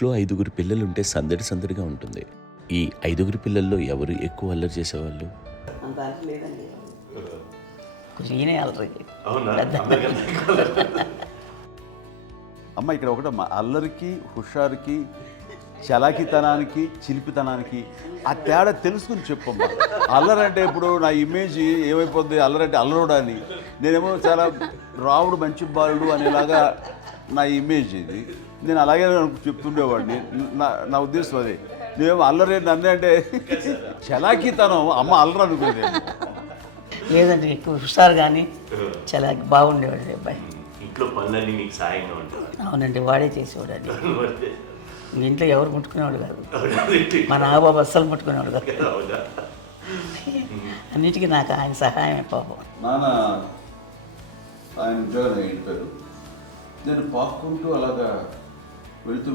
ఇంట్లో 5గురు పిల్లలుంటే సందడి సందడిగా ఉంటుంది. ఈ 5గురు పిల్లల్లో ఎవరు ఎక్కువ అల్లరి చేసేవాళ్ళు? అంత అల్లరి లేదండి. ఈయనే అల్లరి. అమ్మ ఇక్కడ ఒకటమ్మా, అల్లరికి, హుషారుకి, చలాకితనానికి, చిలిపితనానికి ఆ తేడా తెలుసుకుని చెప్పమ్మా. అల్లరి అంటే ఇప్పుడు నా ఇమేజ్ ఏమైపోద్ది, అల్లరి అంటే అల్లరుడు అని, నేనేమో చాలా రావుడు మంచి బాలుడు అనేలాగా నా ఇమేజ్ ఇది. నేను అలాగే చెప్తుండేవాడిని. నా ఉద్దేశం అదే. నేనేమో అల్లరి నన్ను అంటే చలాకితనం, అమ్మ అల్లరి అనుకునేది లేదండి. ఎక్కువ హుషారు కానీ చాలా బాగుండేవాడు అబ్బాయి. ఇంట్లో పనులన్నీ మీకు సాయంగా ఉంటుంది? అవునండి, వాడే చేసేవాడు. అది ఇంట్లో ఎవరు ముట్టుకునేవాడు కాదు. మా నాగబాబు అస్సలు ముట్టుకునేవాడు కాదు. అన్నిటికీ నాకు ఆయన సహాయమే పాపం. నాన్న ఆయన ఉద్యోగం వెళ్ళిపోయారు. నేను పాక్కుంటూ అలాగా వెళుతూ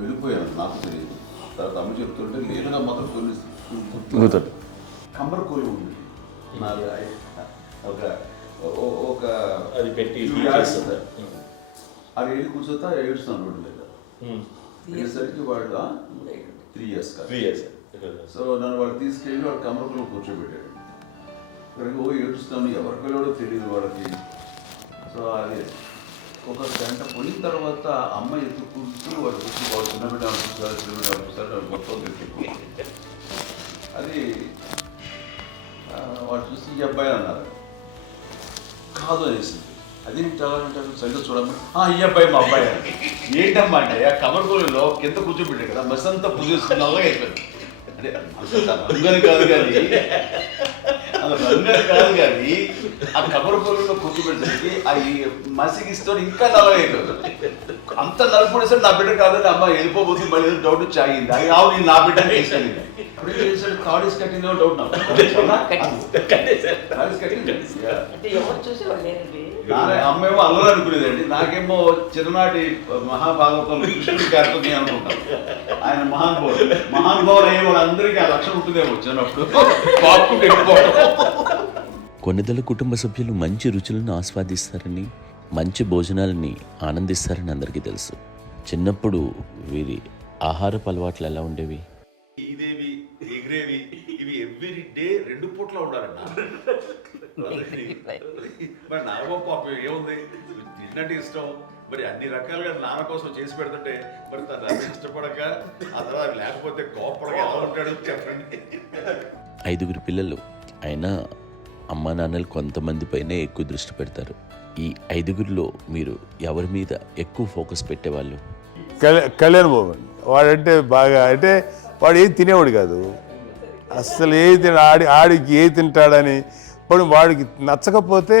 వెళ్ళిపోయాను, నాకు తెలియదు. తర్వాత అమ్మ చెప్తుంటే లేదుగా మాత్రం కొన్ని కమ్మర కోలు ఉంది ఒక అది పెట్టి అది వెళ్ళి కూర్చోతా ఏడుస్తున్నాను రోడ్డు మీద. వెళ్ళేసరికి వాడు 3 years సో నన్ను వాడు తీసుకెళ్ళి వాడు కమ్మరకులో కూర్చోబెట్టాడు. ఇక్కడికి ఏడుస్తాను, ఎవరి పిల్లడో తెలియదు వాళ్ళకి. సో అది ఒక గంట పోయిన తర్వాత అమ్మ ఎత్తుకుంటూ వాడు కూర్చో, వాడు చిన్నబిడ్డ అనిపిస్తారు మొత్తం తెచ్చి అది వాడు చూసి ఈ అబ్బాయి అన్నారు. కాదు అనేసింది. అది అంటారు సరిగ్గా చూడమ్మా, ఈ అబ్బాయి మా అబ్బాయి అని. ఏంటమ్మా అంటే ఆ కమర్గోలులో కింద కూర్చోబెట్టాడు కదా, బస్ అంతా పూజేసుకుని నల్లగా అయిపోయింది. అంటే రంగని కాదు కానీ అలా రంగని కాదు కానీ ఆ కమర్గోలులో కూర్చోబెట్టడానికి ఆ మసిగిస్తూ ఇంకా నల్లగా అయిపోయింది. అంత నలుపుడేసరి నా బిడ్డ కాదని అమ్మ వెళ్ళిపోబోతుంది. మళ్ళీ డౌట్ వచ్చి ఆగింది. అది రావు, నేను నా బిడ్డని తీసుకెళ్ళింది. అప్పుడే చేశాడు థాడీస్ కట్టిందో డౌట్ నాకు. అమ్మేమో అల్లరి అనుకునేదండి, నాకేమో చిన్ననాటి మహాభాగవతం కృష్ణుడి క్యారెక్టర్ అనుకుంటాను. ఆయన మహానుభావులు అయ్యే వాళ్ళందరికీ ఆ లక్షణం ఉంటుందేమో చిన్నప్పుడు. కొన్నిదల కుటుంబ సభ్యులు మంచి రుచులను ఆస్వాదిస్తారని, మంచి భోజనాలని ఆనందిస్తారని అందరికీ తెలుసు. చిన్నప్పుడు వీరి ఆహారపు అలవాట్లు ఎలా ఉండేవి? ఇదేవి ఎగిరేవి ఇవి ఎవ్రీ డే 2 పూట్ల ఉండాలంట. మరి నాగబాబు పాపం ఏముంది, తిన్నట్టు ఇష్టం. మరి అన్ని రకాలుగా నాన్న కోసం చేసి పెడుతుంటే మరి తను ఇష్టపడక ఆ తర్వాత లేకపోతే కోపడక ఎలా ఉంటాడు చెప్పండి. 5గురు పిల్లలు అయినా అమ్మా నాన్నలు కొంతమంది పైనే ఎక్కువ దృష్టి పెడతారు. ఈ 5గురిలో మీరు ఎవరి మీద ఎక్కువ ఫోకస్ పెట్టేవాళ్ళు? కళ్యాణ్ బాబు అండి. వాడంటే బాగా, అంటే వాడు ఏది తినేవాడు కాదు అసలు. ఏది ఆడికి ఏది తింటాడని ఇప్పుడు వాడికి నచ్చకపోతే,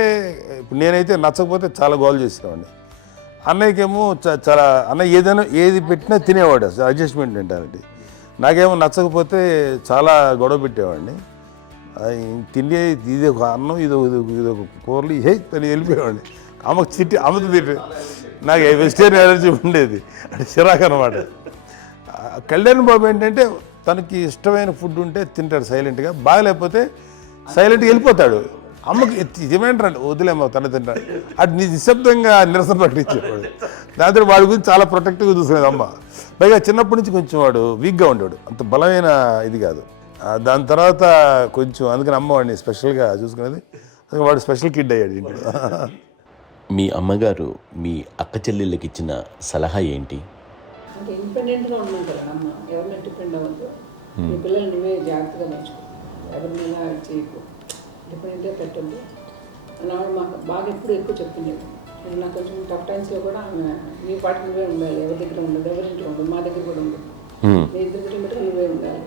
ఇప్పుడు నేనైతే నచ్చకపోతే చాలా గోల్ చేసేవాడిని. అన్నయ్యకేమో చాలా అన్నయ్య ఏది పెట్టినా తినేవాడు, అసలు అడ్జస్ట్మెంట్ తింటానండి. నాకేమో నచ్చకపోతే చాలా గొడవ పెట్టేవాడిని. తిండి ఇది ఒక అన్నం, ఇది ఒక కూరలు అని వెళ్ళిపోయేవాడిని. అమ్మకు అమ్మతో తిట్టి నాకు వెజిటేరియన్ ఎలర్జీ ఉండేది, అంటే చిరాకు అనమాట. కళ్యాణ్ బాబు ఏంటంటే తనకి ఇష్టమైన ఫుడ్ ఉంటే తింటాడు సైలెంట్గా, బాగలేకపోతే సైలెంట్గా వెళ్ళిపోతాడు. అమ్మకి ఇదేమేంటారండి, వదిలేమో తన తింటాడు. అటు నిశ్శబ్దంగా నిరసన ప్రకటించేవాడు. దాంతో వాడి గురించి చాలా ప్రొటెక్టివ్గా చూసుకునేది అమ్మ. పైగా చిన్నప్పటి నుంచి కొంచెం వాడు వీక్గా ఉండేవాడు, అంత బలమైన ఇది కాదు. దాని తర్వాత కొంచెం అందుకని అమ్మ వాడిని స్పెషల్గా చూసుకునేది. వాడు స్పెషల్ కిడ్ అయ్యాడు ఇంట్లో. మీ అమ్మగారు మీ అక్క చెల్లెళ్ళకి ఇచ్చిన సలహా ఏంటి? అంటే ఇండిపెండెంట్గా ఉన్నాం కదా అమ్మ, ఎవరిని డిపెండ్ అవ్వద్దు, మీ పిల్లల్ని నువ్వే జాగ్రత్తగా నేర్చుకో, ఎవరినైనా చేయకు, డిపెండెంట్గా పెట్టద్దు అని ఆవిడ మాకు బాగా ఎప్పుడు ఎక్కువ చెప్తుండేది. నాకు కొంచెం టఫ్ టైమ్స్లో కూడా ఆమె నీ పాటి నువ్వే ఉండాలి, ఎవరి దగ్గర ఉండదు, ఎవరింట్లో ఉండదు, మా దగ్గర కూడా ఉండదు, నీ ఇద్దరి దగ్గర నువ్వే ఉండాలి.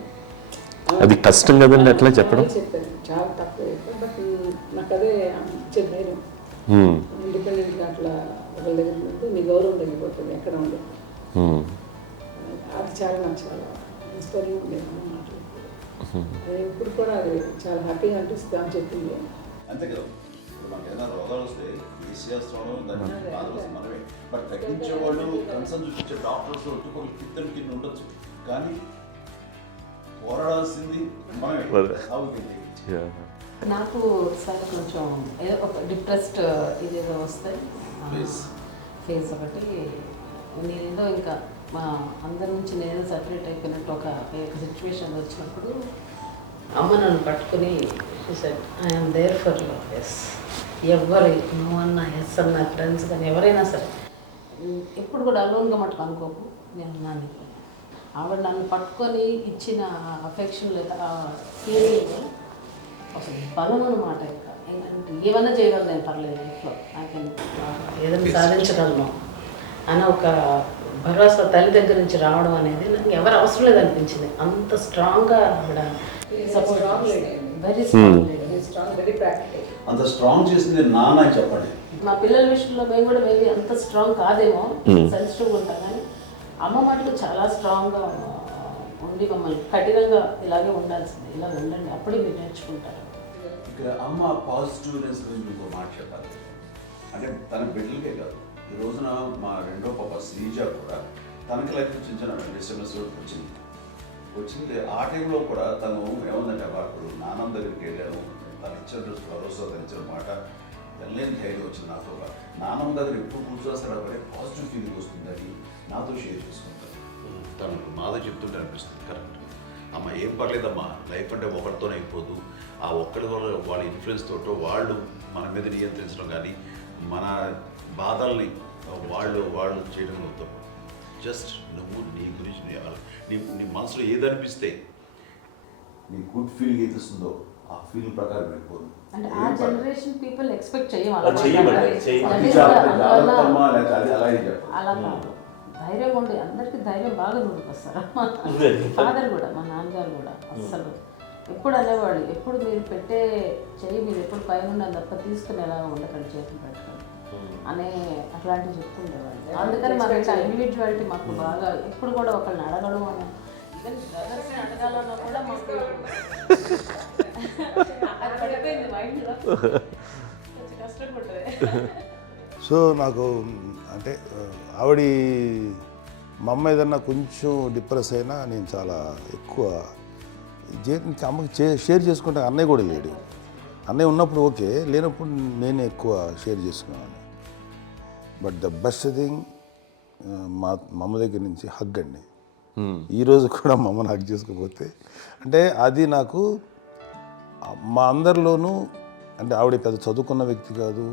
అది కష్టం కదండి అట్లా చెప్పడం. చెప్పారు, చాలా తక్కువ చెప్పారు. బట్ నాకు అదే ఇచ్చే ధైర్యం. ఇండిపెండెంట్గా అట్లా ఒకరి దగ్గర ఉంటే నీ గౌరవం తగ్గిపోతుంది, ఎక్కడ ఉండదు. అది చాలా నాకు చాలా ఇన్స్పైరింగ్ ఉండేది అమ్మ మాటలు. అది ఇప్పుడు కూడా అది చాలా హ్యాపీగా అనిపిస్తుంది అని చెప్పింది. అంతే కదా, మనకి ఏదైనా రోగాలు వస్తే చేసేస్తాను దాన్ని మనమే. బట్ తగ్గించేవాళ్ళు కన్సర్న్ చూపించే డాక్టర్స్ ఒక్కొక్క కిత్తడి కింద ఉండొచ్చు, కానీ పోరాడాల్సింది మనమే. నాకు సార్ కొంచెం ఏదో ఒక డిప్రెస్డ్ ఇదేదో వస్తాయి ఫేస్ ఒకటి, నేనేదో ఇంకా మా అందరి నుంచి నేను సపరేట్ అయిపోయినట్టు ఒక సిచ్యువేషన్ వచ్చినప్పుడు అమ్మ నన్ను పట్టుకుని I'm there for you yes, ఎవరు నువ్వు అన్నా ఎస్ అన్న ఫ్రెండ్స్ కానీ ఎవరైనా సరే ఎప్పుడు కూడా అలోన్గా మటుకు అనుకోకు, నేను ఉన్నాను. ఆవిడ నన్ను పట్టుకొని ఇచ్చిన అఫెక్షన్ లేదా ఫీలింగ్ అసలు బలం అన్నమాట. ఇంకా ఏమన్నా చేయగలను నేను, పర్లేదు లైఫ్లో నాకు ఏదైనా సాధించగలను అని ఒక భరోసా తల్లి దగ్గర నుంచి రావడం అనేది నాకు ఎవరు అవసరం లేదనిపించింది. అంత స్ట్రాంగ్గా ఆవిడ support, very strong, very practical. అంత స్ట్రాంగ్ చేసింది నాన్న అని చెప్పండి. మా పిల్లల విషయంలో మేము కూడా మేబీ అంత స్ట్రాంగ్ కాదేమో, సెన్సిటివ్గా ఉంటాం, కానీ అమ్మ మాటలు చాలా స్ట్రాంగ్గా ఉండి మమ్మల్ని కఠినంగా ఇలాగే ఉండాల్సింది, ఇలా ఉండండి అప్పుడే మీరు నేర్చుకుంటారు. ఇక్కడ అమ్మ పాజిటివ్నెస్ గురించి ఇంకో మాట చెప్పాలి. అంటే తన బిడ్డలకే కాదు, ఈ రోజున మా రెండో పాప శ్రీజ కూడా తనకి లైఫ్ చిన్న SMS వచ్చింది. ఆ టైంలో కూడా తను ఏముందంటే అప్పుడు నాన్న దగ్గరికి వెళ్ళాను, తను ఇచ్చిన భరోసా, తను ఇచ్చిన మాట వెళ్ళలేని ధైర్యం వచ్చింది నాతో. నాన్నమ్మ దగ్గర ఎప్పుడు కూర్చోస్తాడు అప్పుడే పాజిటివ్ ఫీలింగ్ వస్తుందని నాతో షేర్ చేసుకుంటాను. తను మాతో చెప్తుంటే అనిపిస్తుంది కరెక్ట్, అమ్మ ఏం పర్లేదమ్మా, లైఫ్ అంటే ఒకరితోనే అయిపోదు, ఆ ఒక్కరి వల్ల వాళ్ళ ఇన్ఫ్లుయెన్స్ తోటో వాళ్ళు మన మీద నియంత్రించడం కానీ మన బాధల్ని వాళ్ళు చేయడం అవుతాం. జస్ట్ నువ్వు నీ గురించి నీ మనసులో ఏదనిపిస్తే నీ గుడ్ ఫీలింగ్ ఏది వస్తుందో ఆ ఫీలింగ్ ప్రకారం వెళ్ళిపోదు. అంటే ఆ జనరేషన్ పీపుల్ ఎక్స్పెక్ట్ అలా కాదు, ధైర్యం ఉండి అందరికీ ధైర్యం బాగా నూరుకొస్తారు. ఫాదర్ కూడా, మా నాన్నగారు కూడా అస్సలు ఎప్పుడు అనేవాడు, ఎప్పుడు మీరు పెట్టే చెయ్యి మీరు ఎప్పుడు పైన తప్ప తీసుకుని ఎలా ఉండకండి, చేతులు పెట్టుకొని అనే అట్లాంటివి చెప్తుండేవాళ్ళు. అందుకని మాకు ఇండివిజువాలిటీ మాకు బాగా ఎప్పుడు కూడా ఒకళ్ళని అడగడం అని, ఈవెన్ బ్రదర్స్ని అడగాలన్నా కూడా మాకు అది పడిపోయింది మైండ్లో, కొంచెం కష్టంగా ఉంటుంది. సో నాకు అంటే ఆవిడ మా అమ్మ ఏదన్నా కొంచెం డిప్రెస్ అయినా నేను చాలా ఎక్కువ అమ్మకి షేర్ చేసుకుంటే, అన్నయ్య కూడా లేడు. అన్నయ్య ఉన్నప్పుడు ఓకే, లేనప్పుడు నేనే ఎక్కువ షేర్ చేసుకున్నాను. బట్ ద బెస్ట్ థింగ్ మా అమ్మ దగ్గర నుంచి హగ్ అండి. ఈరోజు కూడా మా అమ్మని హగ్ చేసుకోకపోతే అంటే అది నాకు మా అందరిలోనూ, అంటే ఆవిడ పెద్ద చదువుకున్న వ్యక్తి కాదు,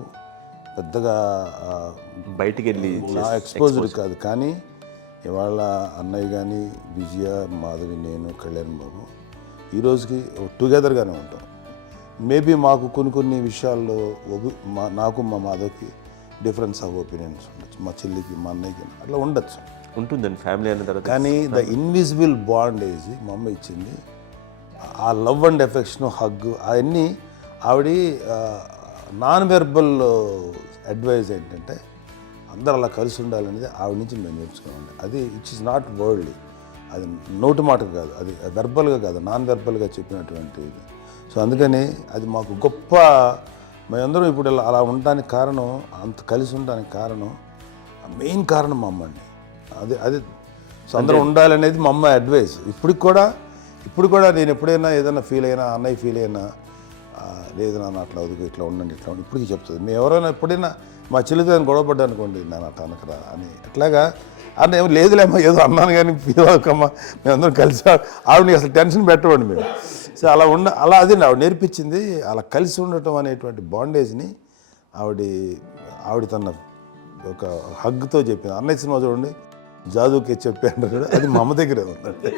పెద్దగా బయటికి వెళ్ళి నా ఎక్స్పోజర్ కాదు, కానీ ఇవాళ అన్నయ్య కానీ విజయ, మాధవి, నేను, కళ్యాణ్ బాబు ఈ రోజుకి టుగెదర్గానే ఉంటాం. మేబీ మాకు కొన్ని విషయాల్లో నాకు మా మాధవ్కి డిఫరెన్స్ ఆఫ్ ఒపీనియన్స్ ఉండొచ్చు, మా చెల్లికి, మా అన్నయ్యకి అట్లా ఉండొచ్చు, ఉంటుందండి ఫ్యామిలీ అన్న తర్వాత. కానీ ద ఇన్విజిబుల్ బాండేజ్ మా అమ్మ ఇచ్చింది, ఆ లవ్ అండ్ ఎఫెక్షన్, హగ్, అవన్నీ ఆవిడ నాన్ వెర్బల్ అడ్వైజ్ ఏంటంటే అందరూ అలా కలిసి ఉండాలనేది ఆవిడ నుంచి మేము నేర్చుకోవాలి. అది ఇట్స్ ఇస్ నాట్ వర్డ్లీ, అది నోటి మాట కాదు, అది వెర్బల్గా కాదు, నాన్ వెర్బల్గా చెప్పినటువంటి ఇది. సో అందుకని అది మాకు గొప్ప, మేమందరం ఇప్పుడు అలా ఉండడానికి కారణం, అంత కలిసి ఉండడానికి కారణం, మెయిన్ కారణం మా అమ్మ అండి. అది సో అందరూ ఉండాలనేది మా అమ్మ అడ్వైస్. ఇప్పుడు కూడా నేను ఎప్పుడైనా ఏదైనా ఫీల్ అయినా, అన్నయ్య ఫీల్ అయినా, లేదు నాన్న అట్లా వదుకు, ఇట్లా ఉండండి, ఇట్లా ఉండి, ఇప్పటికీ చెప్తుంది. మేము ఎవరైనా ఎప్పుడైనా మా చెల్లితో గొడవపడ్డా అనుకోండి, నేను అట్లా అనకరా అని, ఎట్లాగా అన్న ఏమో లేదులేమ్మా, ఏదో అన్నాను కానీ ఫీల్ అవ్వకమ్మా, మేమందరం కలిసి, ఆవిడని అసలు టెన్షన్ పెట్టవండి మేము. సో అలా అది ఆవిడ నేర్పించింది, అలా కలిసి ఉండటం అనేటువంటి బాండేజ్ని ఆవిడ తన ఒక హగ్తో చెప్పింది. అన్నయ్య సినిమా చూడండి, జాదూకి చెప్పాను కూడా, అది మా అమ్మ దగ్గరే ఉందండి.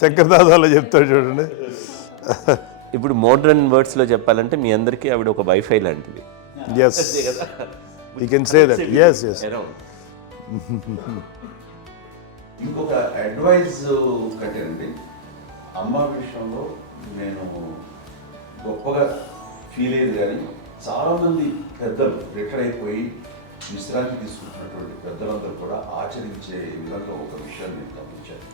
శంకర్ దాదాలో చెప్తాడు చూడండి. ఇప్పుడు మోడ్రన్ వర్డ్స్లో చెప్పాలంటే మీ అందరికీ ఆవిడ ఒక వైఫై లాంటిది. Yes, you can say that. Yes. ఇంకొక అడ్వైజ్ కట్టండి, అమ్మ విషయంలో నేను గొప్పగా ఫీల్ అయ్యేది, కానీ చాలామంది పెద్దలు రిటైర్ అయిపోయి విశ్రాంతి తీసుకుంటున్నటువంటి పెద్దలందరూ కూడా ఆచరించే విధంగా ఒక విషయాన్ని నేను గమనించాను.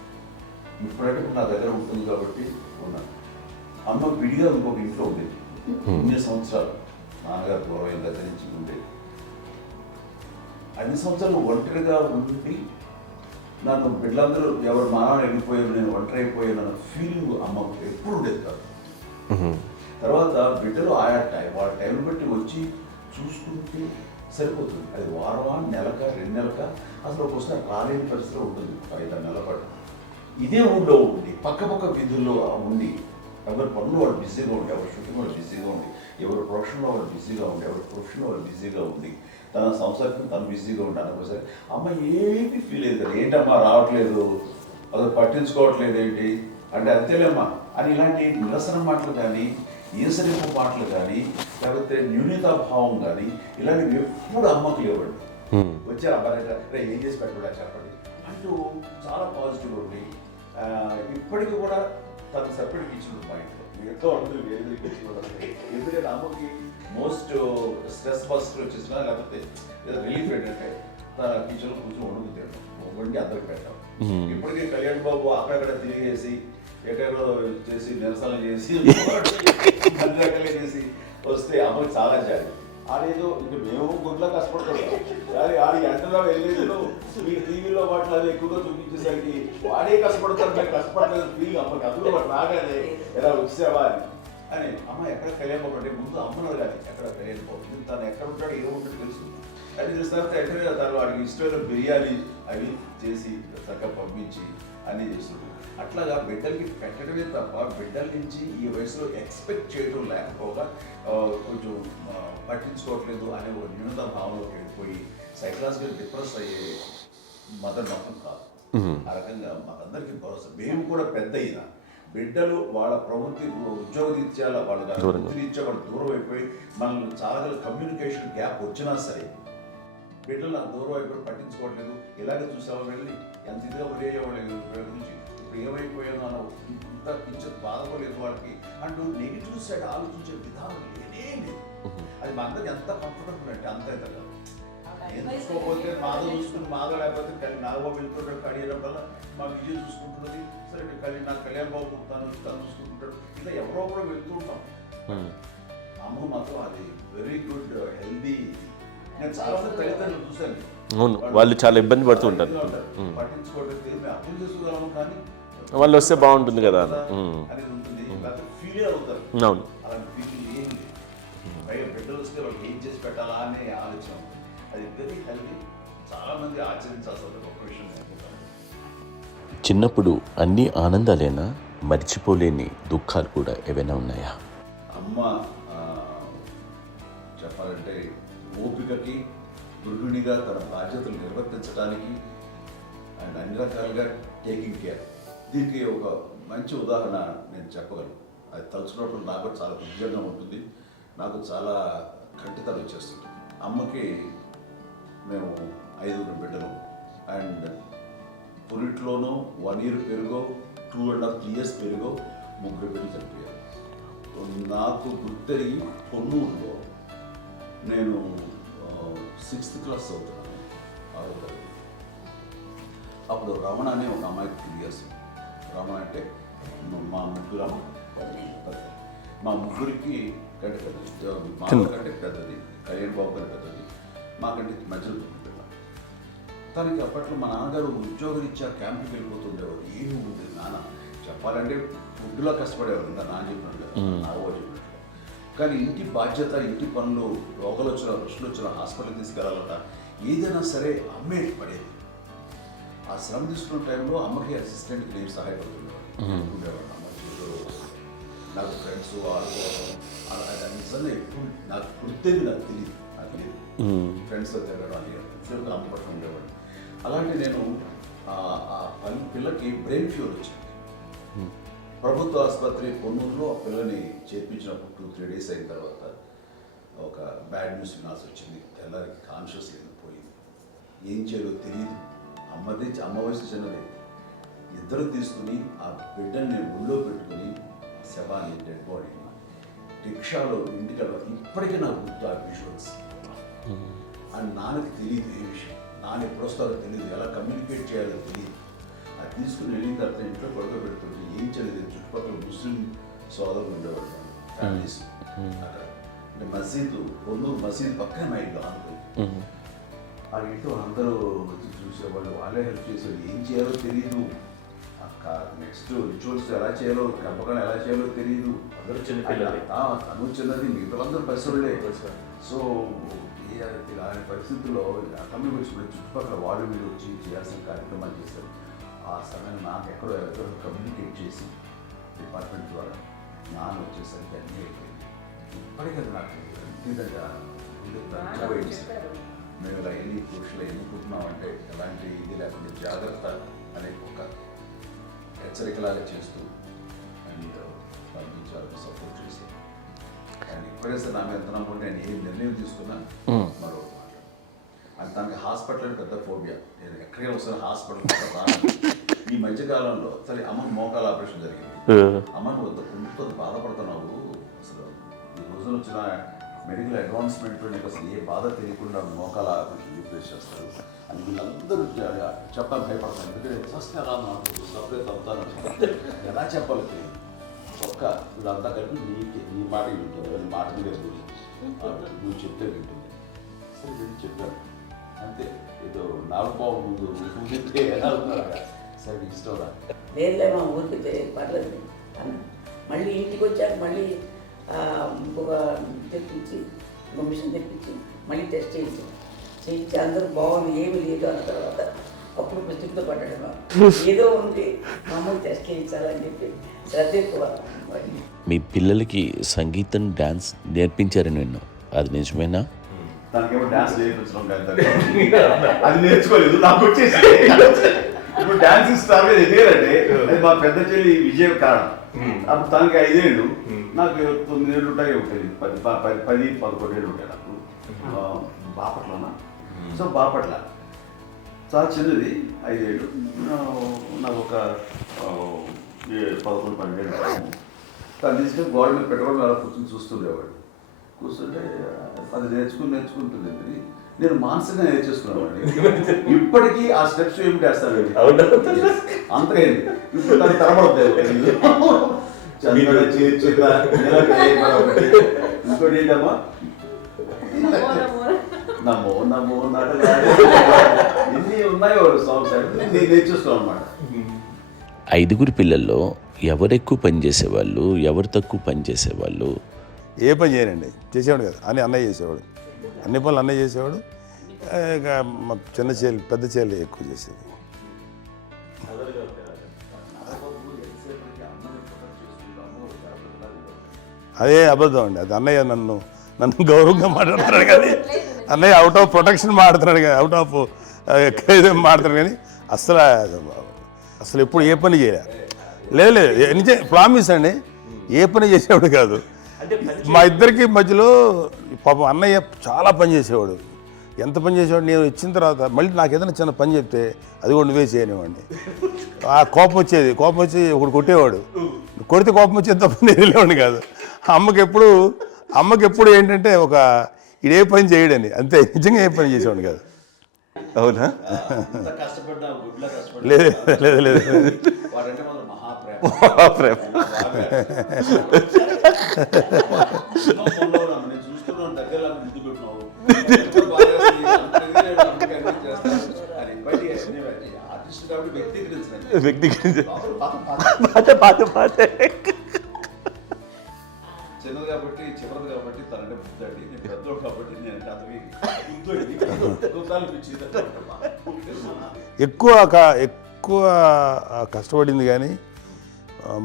ఇప్పుడంటే నా దగ్గర ఉంటుంది కాబట్టి ఉన్నాను. అమ్మ విడిగా ఇంకొక ఇంట్లో ఉండేది, 9 సంవత్సరాలు నాన్నగారు దూరం దగ్గర నుంచి ఉండేది. 5 సంవత్సరాలు ఒంటరిగా ఉండి నన్ను బిడ్డలందరూ ఎవరు మానవుని వెళ్ళిపోయారు, నేను ఒంటరి అయిపోయాను అన్న ఫీలింగ్ అమ్మకు ఎప్పుడు ఉండేది కాదు. తర్వాత బిడ్డలు ఆయా వాళ్ళ టైం బట్టి వచ్చి చూసుకుంటూ సరిపోతుంది. అది వారమా, నెలక, 2 నెలక, అసలు ఒకసారి రాలేని పరిస్థితిలో ఉంటుంది 5-6 నెలల పాటు. ఇదే ఊళ్ళో ఉండి పక్క వీధుల్లో ఉండి ఎవరి పనులు వాళ్ళు బిజీగా ఉండి, ఎవరి షూటింగ్ వాళ్ళు బిజీగా ఉండి, ఎవరి ప్రొఫెషన్లో వాళ్ళు బిజీగా ఉండి, ఎవరి ప్రొఫెషన్లో వాళ్ళు బిజీగా ఉండి, తన సంసారం తను బిజీగా ఉంటాను. ఒకసారి అమ్మ ఏమీ ఫీల్ అయ్యేది కదా, ఏంటమ్మా రావట్లేదు, అసలు పట్టించుకోవట్లేదు ఏంటి అంటే, అంతేలేమ్మా అని ఇలాంటి నిరసన మాటలు కానీ, ఈసరింపు మాటలు కానీ, లేకపోతే న్యూనతాభావం కానీ ఇలాంటివి ఎప్పుడు అమ్మకు లేవండి. వచ్చారు అబ్బాయి ఏం చేసి పెట్టడా చెప్పండి అంటూ చాలా పాజిటివ్ ఉండి ఇప్పటికీ కూడా తను సపరేట్ కిచెన్ మా ఇంట్లో ఎంతో అందరూ వేరే కిచెన్. ఎందుకంటే అమ్మకి మోస్ట్ స్ట్రెస్ బస్టర్ వచ్చేసినా లేకపోతే ఏదో రిలీఫ్ ఏంటంటే తన కిచెన్లో కూర్చొని వండుకుతాడు, వండి అందరికి పెట్టాం. ఇప్పటికీ కళ్యాణ్ బాబు అక్కడక్కడ తిరిగేసి ఎక్కడో చేసి నిరసనలు చేసి అన్ని రకాలు చేసి వస్తే అమ్మకి చాలా జాలి. ఆడేదో ఇంక మేము గుడ్లో కష్టపడుతున్నాం కానీ ఆడి ఎంతలో వెళ్ళేది మీకు టీవీలో వాటిలో అది ఎక్కువగా చూపించేసరికి వాడే కష్టపడతారు, మేము కష్టపడలేదు ఫీల్ అమ్మకి. అందులో వాడు రాగానే ఎలా వచ్చావా అని అమ్మ ఎక్కడ కళ్యాణ్ బాబు అంటే ముందు అమ్మను కానీ ఎక్కడ కళ్యాణ్ బాబు తను ఎక్కడ ఉంటాడు ఏ ఉంటాడు తెలుసు. అది తెలిసిన తర్వాత ఎక్కడ తను వాడికి ఇష్టమైన బిర్యానీ అవి చేసి చక్కగా పంపించి అన్నీ చేస్తున్నాడు. అట్లాగా బిడ్డలకి పెట్టడమే తప్ప బిడ్డల నుంచి ఈ వయసులో ఎక్స్పెక్ట్ చేయడం లేకపోగా కొంచెం పట్టించుకోవట్లేదు అనే ఒక న్యూనత భావనలోకి వెళ్ళిపోయి సైకలాజికల్ డిప్రెస్ అయ్యే మదర్ మాత్రం కాదు. ఆ రకంగా మాకందరికీ భరోసా. మేము కూడా పెద్ద అయినా బిడ్డలు వాళ్ళ ప్రవృత్తి ఉద్యోగరీత్యా వాళ్ళ వృత్తిరీత్యా వాళ్ళు దూరం అయిపోయి మనల్ని చాలా కమ్యూనికేషన్ గ్యాప్ వచ్చినా సరే బిడ్డలు నాకు దూరం అయిపోయి పట్టించుకోవట్లేదు. ఇలాగే చూసావా వెళ్ళి ఎంత ఇదిగా వదిలేవాళ్ళు గురించి ఇప్పుడు ఏమైపోయాను అన్న ఇంత పిచ్చర్ బాధపడలేదు వాళ్ళకి అంటూ నెగిటివ్ సైడ్ ఆలోచించే విధానం లేనే లేదు. అది మా అందరికి ఎంత కంఫర్టబుల్ అంటే అంత అవుతుంది. చూసుకోకపోతే మాధవ్ చూసుకుని మాధవ్ లేకపోతే నాగబాబు వెళ్తుంటాడు కడియడం వల్ల మా విజయ్ చూసుకుంటున్నది సరే నాకు కళ్యాణ్ బాబు తను చూసుకుంటుంటాడు. ఇలా ఎవరో కూడా వెళ్తూ ఉంటాం. అమ్మ మాత్రం అది వెరీ గుడ్ హెల్దీ. నేను చాలా తల్లిదండ్రులు చూశాను, అవును, వాళ్ళు చాలా ఇబ్బంది పడుతూ ఉంటారు. పట్టించుకోవడం మేము అర్థం చేసుకోగలము కానీ వాళ్ళు వస్తే బాగుంటుంది కదా అనేది ఉంటుంది. ఫీల్ అవుతారు. అవును, అలాంటి ఫీలింగ్ ఏం లేదు. పైగా బిడ్డలు వస్తే వాళ్ళకి ఏం చేసి పెట్టాలా అనే ఆలోచన. అది వెరీ హెల్దీ. చాలా మంది ఆచరించాల్సిన ఒక విషయం అనుకుంటాను. చిన్నప్పుడు అన్ని ఆనందాలేనా, మర్చిపోలేని దుఃఖాలు కూడా ఏవైనా ఉన్నాయా? అమ్మ చెప్పాలంటే ఓపికకి, గృహిణిగా తన బాధ్యతలు నిర్వర్తించడానికి అండ్ అన్ని రకాలుగా టేకింగ్ కేర్. దీనికి ఒక మంచి ఉదాహరణ నేను చెప్పగలను. అది తలుచుకోవడం నాకు చాలా ఉద్యోగంగా ఉంటుంది, నాకు చాలా కంటితలు వచ్చేస్తుంది. అమ్మకి మేము 5 బిడ్డలు అండ్ పురిట్లోనూ 1 year పెరుగో 2.5 years పెరుగో 3 బిడ్డలు చనిపోయారు. నాకు గుర్తెరిగి పొన్నూరులో నేను 6th class చదువుతున్నాను, 6వ తరగతి. అప్పుడు రమణ అనే ఒక అమ్మాయికి 3 years. రమణ అంటే మా ముగ్గురికి కంటే పెద్దది, మా కంటే పెద్దది, కళ్యాణ్ బాబు కంటే పెద్దది, మాకంటే మధ్యలో పిల్ల. తనకి అప్పట్లో మా నాన్నగారు ఉద్యోగరీత్యా క్యాంప్కి వెళ్ళిపోతుండేవారు. ఏమి ఉండేది నాన్న చెప్పాలంటే ఫుడ్లో కష్టపడేవారు. ఇంకా నాన్న చెప్పినట్టు కదా, నాగో చెప్పినట్టు. కానీ ఇంటి బాధ్యత, ఇంటి పనులు, రోగాలు వచ్చిన రుచులు వచ్చిన హాస్పిటల్కి తీసుకెళ్ళాలట ఏదైనా సరే అమ్మే పడేది. ఆ శ్రమ తీసుకున్న టైంలో అమ్మకి అసిస్టెంట్కి నేను సహాయపడుతుండేవాడు ఉండేవాడు. అమ్మ చూడరు నాకు ఫ్రెండ్స్ ఆడుకోవడం అది నిజంగా ఎప్పుడు నాకు గుర్తేది, నాకు తెలియదు, నాకు లేదు ఫ్రెండ్స్తో తిరగడం అది ఫ్రెండ్స్తో అమ్మ పట్ల ఉండేవాడు. అలాంటి నేను ఆ పిల్లకి బ్రెయిన్ ఫ్యూర్ వచ్చింది. ప్రభుత్వ ఆసుపత్రి పొన్నూరులో ఆ పిల్లని చేర్పించినప్పుడు 2-3 days అయిన తర్వాత ఒక బ్యాడ్ న్యూస్ వినాల్సి వచ్చింది. తెల్లారికి కాన్షియస్ లేదు, పోయింది. ఏం చేయాలో తెలియదు. అమ్మ వయసు చిన్నది. ఇద్దరు తీసుకుని ఆ బిడ్డని నేను ఒళ్ళో పెట్టుకుని శవాన్ని, డెడ్ బాడీని రిక్షాలో ఇంటికి వెళ్ళాలి. ఇప్పటికీ నాకు గుర్తు ఆ విజువల్స్. అండ్ నాన్నకి తెలియదు ఏ విషయం, నాన్న ఎప్పుడు వస్తారో తెలియదు, ఎలా కమ్యూనికేట్ చేయాలో తెలియదు. అది తీసుకుని వెళ్ళిన తర్వాత ఇంట్లో పడుకోబెడుతుంటే ఏం చేయలేదు. చుట్టుపక్కల ముస్లిం సోదరులు ఉండేవాళ్ళు, ఫ్యామిలీస్ అక్కడ. అంటే మసీదు, పొన్నూరు మసీదు పక్కన మా ఇంట్లో అనుకుని ఆ ఇంట్లో అందరూ వచ్చి చూసేవాళ్ళు, వాళ్ళే హెల్ప్ చేసేవాళ్ళు. ఏం చేయాలో తెలియదు. ఆ నెక్స్ట్ రిచువల్స్ ఎలా చేయాలో, పెంపకం ఎలా చేయాలో తెలియదు. అందరూ చిన్నపిల్లలే. తను చిన్నది, మిగతాలందరూ పరిసరులే. సో ఇలాంటి పరిస్థితుల్లో కమ్యూనిటీ వచ్చినప్పుడు చుట్టుపక్కల వాళ్ళు వీళ్ళు వచ్చి చేయాల్సిన కార్యక్రమాలు చేశారు. ఆ సమయం నాకు ఎక్కడో కమ్యూనికేట్ చేసి డిపార్ట్మెంట్ ద్వారా నాన్న వచ్చేసరికి అన్నీ అయిపోయింది. ఇప్పటికీ నాకు మేము ఇలా ఎన్ని పురుషులు ఎన్నుకుంటున్నామంటే ఎలాంటి ఇది లేకుండా జాగ్రత్త అనే ఒక హెచ్చరికలాగా చేస్తూ అండ్ పంపించాలని సపోర్ట్ చేసి అండ్ ఇప్పుడైతే నా మీద ఎంత నమ్ముకుంటే నేను ఏ నిర్ణయం తీసుకున్నా మరో మాట అది తనకి హాస్పిటల్ పెద్ద ఫోబియా. నేను ఎక్కడికి వస్తాను హాస్పిటల్. ఈ మధ్యకాలంలో సరే అమ్మకు మోకాల ఆపరేషన్ జరిగింది. అమ్మను కొంత బాధపడుతున్నావు, అసలు ఈ రోజున వచ్చిన మెడికల్ అడ్వాన్స్మెంట్లో నీకు అసలు ఏ బాధ తెలియకుండా మోకాల ఆపరేషన్ రీప్లేస్ చేస్తారు అని వీళ్ళందరూ చెప్పాలి భయపడతాను. ఎందుకంటే ఫస్ట్ ఎలా నాకు సపరేట్ అవుతాను ఎలా చెప్పాలి తెలియదు. ఒక్క వీళ్ళంతా కలిపి నీ మాట వింటుంది, వాళ్ళ మాట మీద నువ్వు చెప్తే వింటుంది. సరే నేను చెప్పాను అంతే. ఏదో నాలుగు ముందు చెప్తే ఎలా ఉన్నారా సరే ఇష్టం రా లేదులే మా ఊరికి పర్లేదు అని మళ్ళీ ఇంటికి వచ్చాక మళ్ళీ ఇంకొక తెప్పించి ఇంకో మిషన్ తెప్పించి మళ్ళీ టెస్ట్ చేయించి అందరూ బాగుంది ఏమి లేదు అన్న తర్వాత అప్పుడు పుస్తకంతో పడ్డాడు. ఏదో ఉంది మమ్మల్ని టెస్ట్ చేయించాలని చెప్పి శ్రద్ధ ఎక్కువ. మీ పిల్లలకి సంగీతం, డాన్స్ నేర్పించారని విన్నాం, అది నిజమేనా? తనకేమో డాన్స్ నేర్పించడం కాదు, అది నేర్చుకోలేదు, నాకు వచ్చేసి ఇప్పుడు డాన్సింగ్ స్టార్ మీద ఎదిగారంటే అది మా పెద్ద చెల్లి విజయం కారణం. అప్పుడు తనకి 5 ఏళ్ళు, నాకు 9 ఏళ్ళు ఉంటాయి, ఉంటుంది 10-11 ఏళ్ళు ఉంటాయి నాకు. బాపట్లనా? సో బాపట్ల చాలా చిన్నది, 5 ఏళ్ళు. నాకు ఒక 11-12 ఏళ్ళు. తను తీసుకొని గోడ మీద పెట్టుకోవడం అలా కూర్చొని చూస్తుండేవాడు. కూర్చుంటే అది నేర్చుకుంటుంది. నేను మానసికంగా నేర్చేసుకున్నాను. ఇప్పటికీ ఆ స్టెప్స్ ఏమిటి వేస్తాను అంతేంది. ఇప్పుడు తను తరబడతాయి ఇంకోటి ఏంటమ్మా నమో నమో ఎన్ని ఉన్నాయో సాంగ్స్ నేను నేర్చేస్తున్నాను అన్నమాట. 5 పిల్లల్లో ఎవరు ఎక్కువ పని చేసేవాళ్ళు, ఎవరు తక్కువ పని చేసేవాళ్ళు? ఏ పని చేయనండి, చేసేవాడు కదా అని అన్నయ్య చేసేవాడు. అన్ని పనులు అన్నయ్య చేసేవాడు. ఇక మా చిన్న చెల్లి పెద్ద చెల్లి ఎక్కువ చేసేది. అదే అబద్ధం అండి, అది అన్నయ్య నన్ను గౌరవంగా మాట్లాడుతున్నాడు కానీ అన్నయ్య అవుట్ ఆఫ్ ప్రొటెక్షన్ మాట్లాడుతున్నాడు కానీ అవుట్ ఆఫ్ మాట్లాడుతున్నాడు కానీ అసలు ఎప్పుడు ఏ పని చేయలే. లేదు ప్రామిస్ అండి, ఏ పని చేసేవాడు కాదు. మా ఇద్దరికి మధ్యలో పాపం అన్నయ్య చాలా పని చేసేవాడు. ఎంత పని చేసేవాడు, నేను ఇచ్చిన తర్వాత మళ్ళీ నాకు ఏదైనా చిన్న పని చెప్తే అది కూడా నువ్వే చేయనివ్వండి. ఆ కోపం వచ్చేది, కోపం వచ్చి ఒకడు కొట్టేవాడు. కొడితే కోపం వచ్చేది తప్ప నేను వెళ్ళేవాడిని కాదు. అమ్మకి ఎప్పుడు ఏంటంటే ఒక ఇదే పని చేయడని, అంతే. నిజంగా ఏ పని చేసేవాడిని కాదు. అవునా? లేదు లేదు లేదు మహాప్రేమ. చిన్నది కాబట్టి చివరిది కాబట్టి తనంటే బుద్ధండి, నేను పెద్దోడు కాబట్టి నేను ఎక్కువ కష్టపడింది కానీ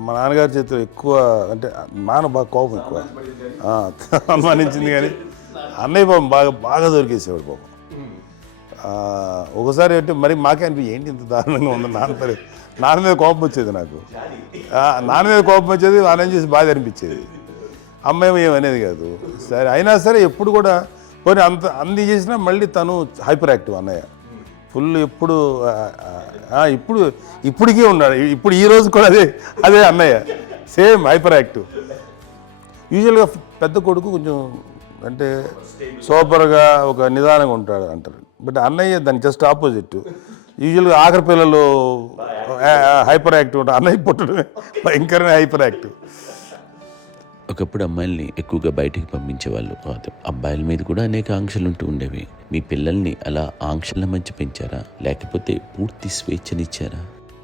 మా నాన్నగారి చేతిలో ఎక్కువ అంటే నాన్న బాగా కోపం ఎక్కువ అనుమానించింది కానీ అన్నయ్య పాపం బాగా దొరికేసేవాడు పాపం. ఒకసారి అంటే మరి మాకే అనిపి ఏంటి ఇంత దారుణంగా ఉంది నాన్న మీద కోపం వచ్చేది నాకు. నాన్న మీద కోపం వచ్చేది, వాళ్ళని చూసి బాధ అనిపించేది. అమ్మాయి ఏమనేది కాదు. సరే అయినా సరే ఎప్పుడు కూడా పోనీ అన్ని చేసినా మళ్ళీ తను హైపర్ యాక్టివ్ అన్నయ్య ఫుల్. ఇప్పటికీ ఉన్నాడు. ఇప్పుడు ఈ రోజు కూడా అదే అన్నయ్య సేమ్ హైపర్ యాక్టివ్. యూజువల్గా పెద్ద కొడుకు కొంచెం అంటే సూపర్గా ఒక నిదానంగా ఉంటాడు అంటారు. బట్ అన్నయ్య దానికి జస్ట్ ఆపోజిట్. యూజువల్గా ఆఖరి పిల్లలు హైపర్ యాక్టివ్ ఉంటారు, అన్నయ్య పుట్టడమే భయంకరమైన హైపర్ యాక్టివ్. ఒకప్పుడు అమ్మాయిల్ని ఎక్కువగా బయటికి పంపించేవాళ్ళు, అబ్బాయిల మీద కూడా అనేక ఆంక్షలు ఉంటూ ఉండేవి. మీ పిల్లల్ని అలా ఆంక్షల మధ్య పెంచారా, లేకపోతే పూర్తి స్వేచ్ఛనిచ్చారా?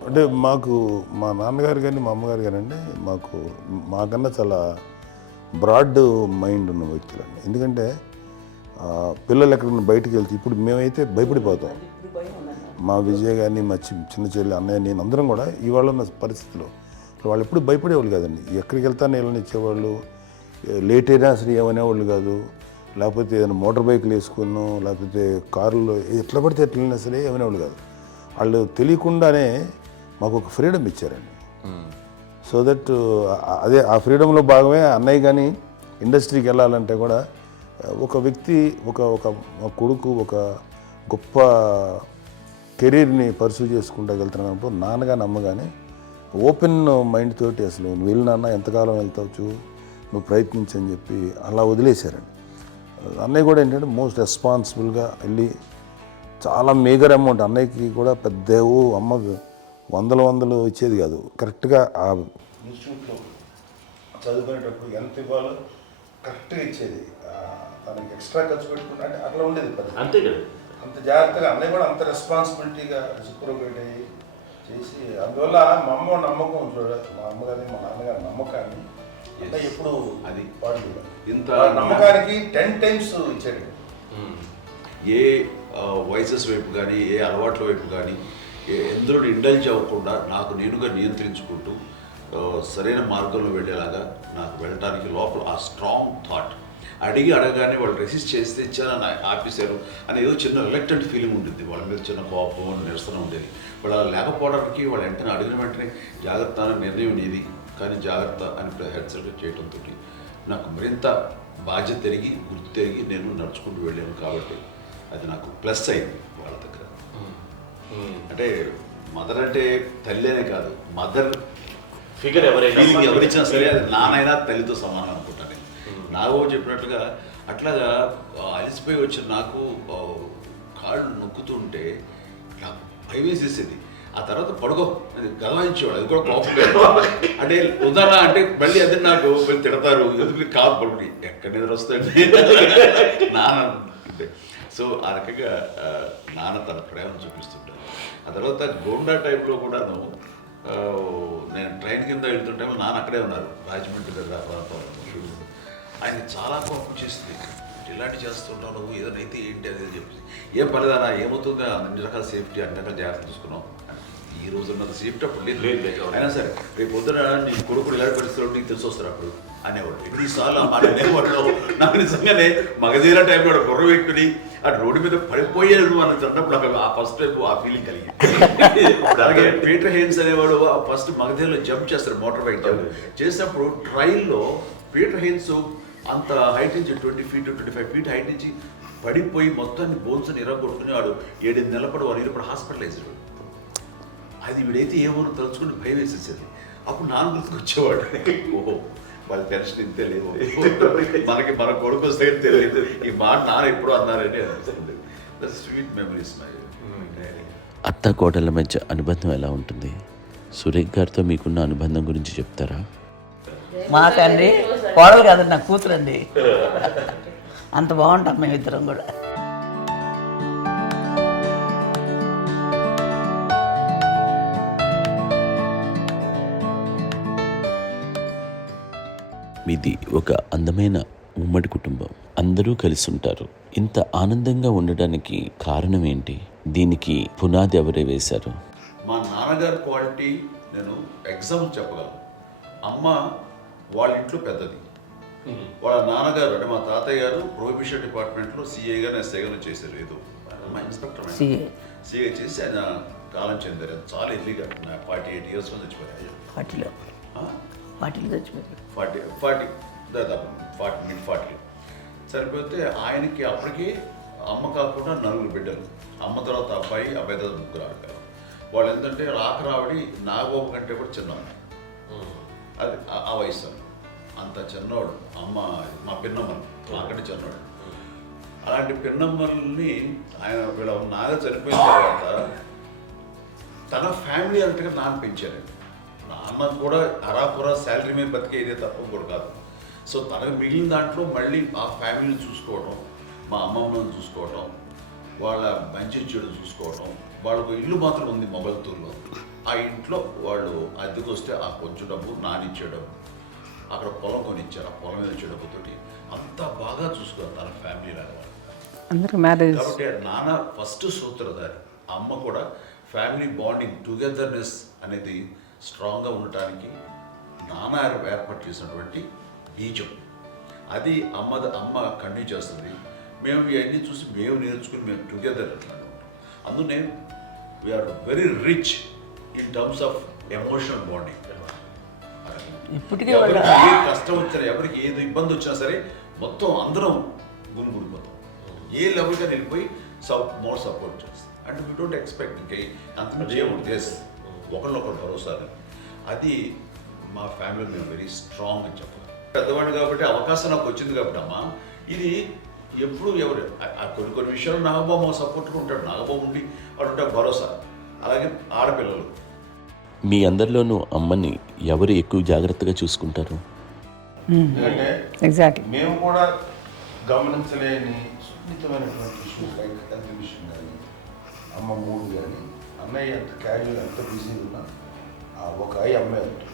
అంటే మాకు మా నాన్నగారు కానీ మా అమ్మగారు కానండి మాకన్నా చాలా బ్రాడ్ మైండ్ ఉన్న వ్యక్తులండి. ఎందుకంటే పిల్లలు ఎక్కడన్నా బయటకు వెళ్తే ఇప్పుడు మేమైతే భయపడిపోతాం. ఇప్పుడు భయం ఉందన్న. మా విజయ్ కానీ మా చిన్న చెల్లి అన్నయ్య నేను అందరం కూడా ఇవాళ ఉన్న పరిస్థితిలో వాళ్ళు ఎప్పుడు భయపడేవాళ్ళు కాదండి. ఎక్కడికి వెళ్తాను నీళ్ళని ఇచ్చేవాళ్ళు, లేట్ అయినా అసలు ఏమనేవాళ్ళు కాదు. లేకపోతే ఏదైనా మోటార్ బైక్లు వేసుకున్నాం, లేకపోతే కారులో ఎట్లా పడితే ఎట్లయినా సరే ఏమనేవాళ్ళు కాదు. వాళ్ళు తెలియకుండానే మాకు ఒక ఫ్రీడమ్ ఇచ్చారండి. సో దట్ అదే ఆ ఫ్రీడంలో భాగమే అన్నయ్య కానీ ఇండస్ట్రీకి వెళ్ళాలంటే కూడా ఒక వ్యక్తి ఒక కొడుకు ఒక గొప్ప కెరీర్ని పర్సూ చేసుకుంటూ వెళ్తున్నప్పుడు నాన్నగాని అమ్మగానే ఓపెన్ మైండ్ తోటి అసలు నువ్వు వెళ్ళి నాన్న ఎంతకాలం వెళ్తావు నువ్వు ప్రయత్నించని చెప్పి అలా వదిలేశారండి. అన్నయ్య కూడా ఏంటంటే మోస్ట్ రెస్పాన్సిబుల్గా వెళ్ళి చాలా మేజర్ అమౌంట్ అన్నయ్యకి కూడా పెద్ద అమ్మకు వందలు ఇచ్చేది కాదు. కరెక్ట్గా ఆ ఇన్స్టిట్యూట్లో చదువుకునేటప్పుడు ఎంత ఇవ్వాలో కరెక్ట్గా ఇచ్చేది. తనకి ఎక్స్ట్రా ఖర్చు పెట్టుకుంటే అంటే అట్లా ఉండేది పరిస్థితి. అంతే కదా, అంత జాగ్రత్తగా అన్నయ్య కూడా అంత రెస్పాన్సిబిలిటీగా రెసిప్రోకేట్ అయ్యి చేసి అందువల్ల మా అమ్మ నమ్మకం చూడాలి. మా అమ్మగారి మా నాన్నగారి నమ్మకాన్ని ఎప్పుడు అది పాటు ఇంత నమ్మకానికి 10 times ఇచ్చాడు. ఏ వయసెస్ వైపు కానీ ఏ అలవాట్ల వైపు కానీ ఎందులో ఇండల్జ్ అవ్వకుండా నాకు నేనుగా నియంత్రించుకుంటూ సరైన మార్గంలో వెళ్ళేలాగా నాకు వెళ్ళడానికి లోపల ఆ స్ట్రాంగ్ థాట్ అడగగానే వాళ్ళు రెసిస్ట్ చేస్తే ఇచ్చానని ఆపేశారు అని ఏదో చిన్న రిలక్టెంట్ ఫీలింగ్ ఉంటుంది. వాళ్ళ మీద చిన్న కోపం నిరసన ఉండేది. వాళ్ళు అలా లేకపోవడానికి వాళ్ళు వెంటనే అడిగిన వెంటనే జాగ్రత్త అనే నిర్ణయం ఉండేది. కానీ జాగ్రత్త అని హెచ్చరిక చేయడంతో నాకు మరింత బాధ్యత తిరిగి గుర్తు తిరిగి నేను నడుచుకుంటూ వెళ్ళాను. కాబట్టి అది నాకు ప్లస్ అయింది వాళ్ళ దగ్గర. అంటే మదర్ అంటే తల్లి అనే కాదు, మదర్ ఫిగర్ ఎవరిచ్చినా సరే అది నానైనా తల్లితో సమానం అనుకుంటాను. నాకు చెప్పినట్లుగా అట్లాగా అలిసిపోయి వచ్చిన నాకు కాళ్ళు నొక్కుతుంటే నాకు భయం వేసేసేది. ఆ తర్వాత పడుకో అది గదవాయించేవాడు. అది కూడా కోపం అంటే ఉదాహరణ అంటే మళ్ళీ అది నాకు తిడతారు ఎందుకు కాదు పడుకుని ఎక్కడ నిద్ర వస్తాయండి నాన్న అంటే. సో ఆ రకంగా నాన్న తన ప్రేమ చూపిస్తుంటాను. ఆ తర్వాత గోండా టైప్లో కూడాను నేను ట్రైన్ కింద వెళ్తుంటే నాన్న అక్కడే ఉన్నారు రాజమండ్రి దగ్గర ప్రాంతంలో. ఆయన చాలా కోపం చేస్తుంది, ఇలాంటివి చేస్తుంటావు నువ్వు ఏదైనా అయితే ఏంటి అది చెప్పి ఏం పర్లేదన్నా ఏమవుతుందో అన్ని రకాల సేఫ్టీ అన్ని రకాల జాగ్రత్త చూసుకున్నాం. ఈ రోజు ఉన్నది సేఫ్టీ అప్పుడు లేదు. అయినా సరే రేపు పొద్దున నీ కొడుకులు ఇలాంటి పరిస్థితుల్లో నీకు తెలిసి వస్తారు అప్పుడు అనేవాడు. ఎన్నిసార్లు అనేవాళ్ళు నాకు నిజంగానే మగధీర టైంలో గుర్ర వ్యక్తుని ఆ రోడ్డు మీద పడిపోయాడు అని అన్నప్పుడు నాకు ఆ ఫస్ట్ టైం ఆ ఫీలింగ్ కలిగింది. అలాగే పీటర్ హెయిన్స్ అనేవాడు ఫస్ట్ మగధీరలో జంప్ చేస్తారు, మోటార్ బైక్ జంప్ చేసినప్పుడు ట్రైల్లో పీటర్ హెయిన్స్ అంత హైట్ నుంచి 20 feet 25 feet హైట్ నుంచి పడిపోయి మొత్తాన్ని బోన్స్ని ఎరగొట్టుకుని వాడు 7 నెలలు వాడు ఇరప్పుడు హాస్పిటలైజ్డ్. అది వీడైతే ఏమో తలుచుకుని భయం వేసేసేది. అప్పుడు నాన్న గుర్తుకొచ్చేవాడు, ఓహో వాళ్ళ టెన్షన్ ఇంతే లేదు, మనకి మన కొడుకు వస్తే తెలియదు ఈ మాట నాన్న ఎప్పుడు అన్నారని అనిపిస్తుంది. Sweet memories my. అత్త కోడళ్ళ మధ్య అనుబంధం ఎలా ఉంటుంది? సురేఖ్ గారితో మీకున్న అనుబంధం గురించి చెప్తారా? మాకండి కోడలు కాదండి, నా కూతురండి. అంత బాగుంటాం మేమిద్దరం కూడా. మీది ఒక అందమైన ఉమ్మడి కుటుంబం, అందరూ కలిసి ఉంటారు. ఇంత ఆనందంగా ఉండడానికి కారణం ఏంటి? దీనికి పునాది ఎవరే వేశారు? మా నాన్నగారి క్వాలిటీ నేను ఎగ్జాంపుల్ చెప్పగలను. అమ్మ వాళ్ళ ఇంట్లో పెద్దది, వాళ్ళ నాన్నగారు అంటే మా తాతయ్య గారు ప్రొహిబిషన్ డిపార్ట్మెంట్లో సిఐగా ఎస్ఐగా చేశారు. ఏదో మా ఇన్స్పెక్టర్ సిఐ చేసి ఆయన కాలం చెందారు. చాలా ఎర్లీగా 48 years చచ్చిపోయారు. 40 చచ్చిపోయారు. 40 దాదాపు 40 సరిపోతే ఆయనకి అప్పటికి అమ్మ కాకుండా 4 బిడ్డలు. అమ్మ తర్వాత అబ్బాయి తర్వాత 3 ఆడపిల్లలు. వాళ్ళు ఏంటంటే రాకరావడి నాగోప కంటే కూడా చిన్నవాడు. అది ఆ వయసు అంత చిన్నవాడు. అమ్మ మా పిన్నమ్మలు నాకంటే చిన్నవాడు. అలాంటి పిన్నమ్మల్ని ఆయన వీళ్ళ నాగ చనిపోయిన తర్వాత తన ఫ్యామిలీ అంతగా నాన్న పెంచారు. నాన్న కూడా అరాపురా శాలరీ మీద బతికేదే తప్ప కూడా కాదు. సో తనకు మిగిలిన దాంట్లో మళ్ళీ ఆ ఫ్యామిలీని చూసుకోవడం, మా అమ్మమ్మను చూసుకోవడం, వాళ్ళ మంచి చెడు చూసుకోవడం. వాళ్ళకు ఇల్లు మాత్రం ఉంది మొగల్తూరులో. ఆ ఇంట్లో వాళ్ళు అద్దెకు వస్తే ఆ కొంచెం డబ్బు నానిచ్చే డబ్బు, అక్కడ పొలం కొనిచ్చారు, ఆ పొలం మీద వచ్చే డబ్బుతోటి అంతా బాగా చూసుకోవాలి తన ఫ్యామిలీ లాగా. అందరూ మ్యారేజ్ కాబట్టి నాన్న ఫస్ట్ సూత్రధారి, అమ్మ కూడా ఫ్యామిలీ బాండింగ్ టుగెదర్నెస్ అనేది స్ట్రాంగ్గా ఉండటానికి నాన్న ఏర్పాటు చేసినటువంటి బీజం. అది అమ్మ కంటిన్యూ చేస్తుంది. మేము ఇవన్నీ చూసి మేము నేర్చుకుని మేము టుగెదర్ ఉంటాం. అందునే we are very rich in terms of emotional bonding. ఇప్పటికే ఎవరికి ఏ కష్టం వచ్చినా, ఎవరికి ఏది ఇబ్బంది వచ్చినా సరే మొత్తం అందరం గురిపోతాం. ఏ లెవెల్గా వెళ్ళిపోయి మోర్ సపోర్ట్ చేస్తాం. అండ్ వీ డోంట్ ఎక్స్పెక్ట్ ఇంకా అంతకుమించి ఏముంటుంది. ఒకరినొకరు భరోసా. అది మా ఫ్యామిలీ మేము వెరీ స్ట్రాంగ్ అని చెప్పాలి. పెద్దవాడు కాబట్టి అవకాశం నాకు వచ్చింది కాబట్టి అమ్మ, ఇది ఎప్పుడు ఎవరు కొన్ని విషయాలు నాగబాబు సపోర్ట్గా ఉంటాడు. నాగబాబు ఉండి వాడు ఉంటాడు భరోసా. అలాగే ఆడపిల్లలు మీ అందరిలోనూ అమ్మని ఎవరు ఎక్కువ జాగ్రత్తగా చూసుకుంటారు? ఎందుకంటే ఎగ్జాక్ట్లీ మేము కూడా గమనించలేని సున్నితమైనటువంటి ఇష్యూస్ లైక్ హెల్త్ విషయం కానీ, అమ్మ మూడు కానీ, అన్నయ్య ఎంత క్యాజువల్ ఎంత బిజీ ఉన్నా ఒక అమ్మాయి ఉంటుంది.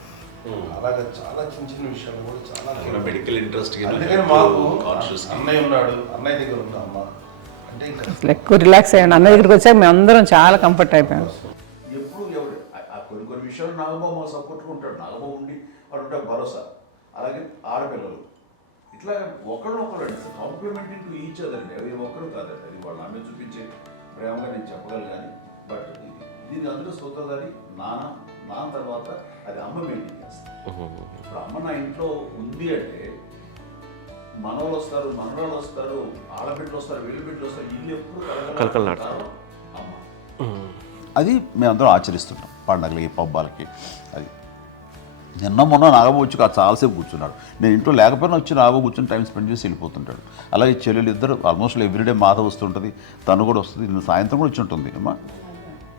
అలాగే చాలా చిన్న చిన్న విషయాలు కూడా చాలా మెడికల్ ఇంట్రెస్ట్. అందుకని మాకు అన్నయ్య ఉన్నాడు, అన్నయ్య దగ్గర ఉంది అమ్మ అంటే ఇంకా ఎక్కువ రిలాక్స్ అయ్యాను. అన్న దగ్గరికి వచ్చాక మేము అందరం చాలా కంఫర్ట్ అయిపోయాం. ఎప్పుడు ఎవరు కొన్ని విషయాలు నాగబాబు సపోర్ట్గా ఉంటాడు. నాగబాబు ఉండి వాడు ఉంటాడు భరోసా. అలాగే ఆడపిల్లలు ఇట్లా ఒకళ్ళొకరు కాంప్లిమెంటరీ టు ఈచ్ అదర్ అండి. అవి ఒక్కరు కాదండి, అది వాళ్ళ ఆమె చూపించే ప్రేమగా నేను చెప్పగలను. కానీ బట్ దీని అందులో సూత్రధారి నాన్న తర్వాత అది అమ్మ మెయింటైన్ చేస్తుంది. ఇప్పుడు అమ్మ నా ఇంట్లో ఉంది అంటే మనవాళ్ళు వస్తారు, మనవాళ్ళు వస్తారు, ఆడబిడ్డలు వస్తారు, వీళ్ళబిడ్డలు వస్తారు, ఇల్లు ఎప్పుడు కలకలాడతారు అమ్మ. అది మేమందరం ఆచరిస్తుంటాం పండగలకి, పబ్బాలకి. అది నిన్న మొన్న నాగబాబు వచ్చి చాలాసేపు కూర్చున్నాడు. నేను ఇంట్లో లేకపోయినా వచ్చి నాగబాబు కూర్చొని టైం స్పెండ్ చేసి వెళ్ళిపోతుంటాడు. అలాగే చెల్లెలు ఇద్దరు ఆల్మోస్ట్ ఎవ్రీడే మాత వస్తుంటుంది, తను కూడా వస్తుంది. నిన్న సాయంత్రం కూడా వచ్చి ఉంటుంది. అమ్మా